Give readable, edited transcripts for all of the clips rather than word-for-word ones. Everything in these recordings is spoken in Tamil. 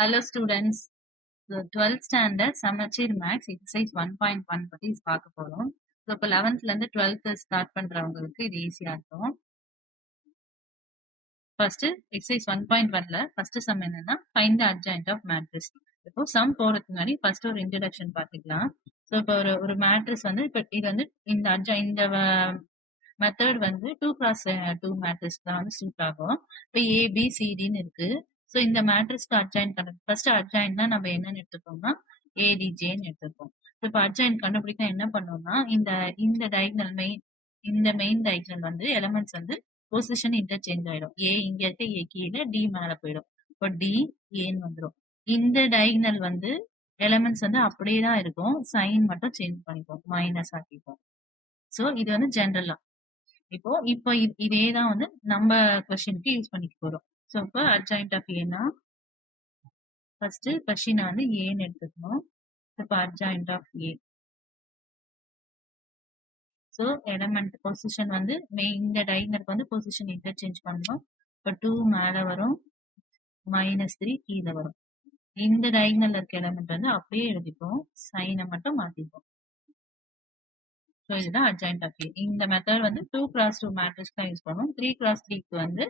Hello students. So 12th standard சமச்சீர் மேக்ஸ் எக்ஸசைஸ் 1.1 பத்தி பார்க்க போறோம். ஸோ இப்போ 11th இருந்து 12th ஸ்டார்ட் பண்றவங்களுக்கு இது ஈஸியா இருக்கும். ஃபர்ஸ்ட் எக்ஸசைஸ் 1.1ல ஃபர்ஸ்ட் சம் என்னன்னா find the adjoint of matrix. இப்போ சம் போறதுக்கு முன்னாடி ஃபர்ஸ்ட் ஒரு இன்ட்ரடக்ஷன் பார்த்துக்கலாம். ஸோ இப்போ ஒரு மேட்ரிக்ஸ் வந்து இப்போ இது வந்து இந்த மெத்தட் வந்து 2x2 மேட்ரிக்ஸ் தான் வந்து சூட் ஆகும். இப்போ ஏபிசிடின்னு இருக்கு. ஸோ இந்த மேட்ரிக்ஸ்க்கு அட்ஜாயின் கண்டுபிடி ஃபர்ஸ்ட் அட்ஜாயின்னா நம்ம என்னன்னு எடுத்துக்கோம்னா ஏடிஜேன்னு எடுத்துப்போம். இப்போ அட்ஜாயின் கண்டுபிடிக்க என்ன பண்ணோம்னா இந்த இந்த டயக்னல் மெயின் டயக்னல் வந்து எலமெண்ட்ஸ் வந்து பொசிஷன் இன்டர்சேஞ்ச் ஆயிடும். ஏ இங்க இருக்க ஏ கீழே டி மேல போயிடும். இப்போ டி ஏன்னு வந்துடும். இந்த டயக்னல் வந்து எலமெண்ட்ஸ் வந்து அப்படியே தான் இருக்கும், சைன் மட்டும் சேஞ்ச் பண்ணிப்போம், மைனஸ் ஆக்கிப்போம். ஸோ இது வந்து ஜென்ரலா இப்போ இதே தான் வந்து நம்ம கொஸ்டினுக்கு யூஸ் பண்ணிக்க போறோம். ஸோ இப்போ அட்ஜாயிண்ட் ஆஃப் ஏன்னா ஃபர்ஸ்ட் கொஸ்டினை வந்து ஏன்னு எடுத்துக்கணும். இப்போ adjoint of A. So element position வந்து இந்த டைகனலுக்கு வந்து பொசிஷன் இன்டர்சேஞ்ச் பண்ணணும். இப்போ 2 மேலே வரும், -3 கீழே வரும். இந்த டைகனல்ல இருக்க எலமெண்ட் வந்து அப்படியே எழுதிப்போம், சைனை மட்டும் மாத்திப்போம். ஸோ இதுதான் அட்ஜாயிண்ட் ஆஃப் ஏ. இந்த மெத்தட் வந்து 2x2 மேட்ரிக்ஸ் தான் யூஸ் பண்ணுவோம். 3x3க்கு வந்து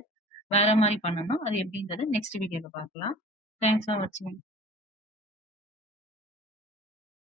வேற மாதிரி பண்ணணும். அது எப்படின்றது நெக்ஸ்ட் வீடியோல பார்க்கலாம். தேங்க்ஸ் ஃபார் வாட்சிங்.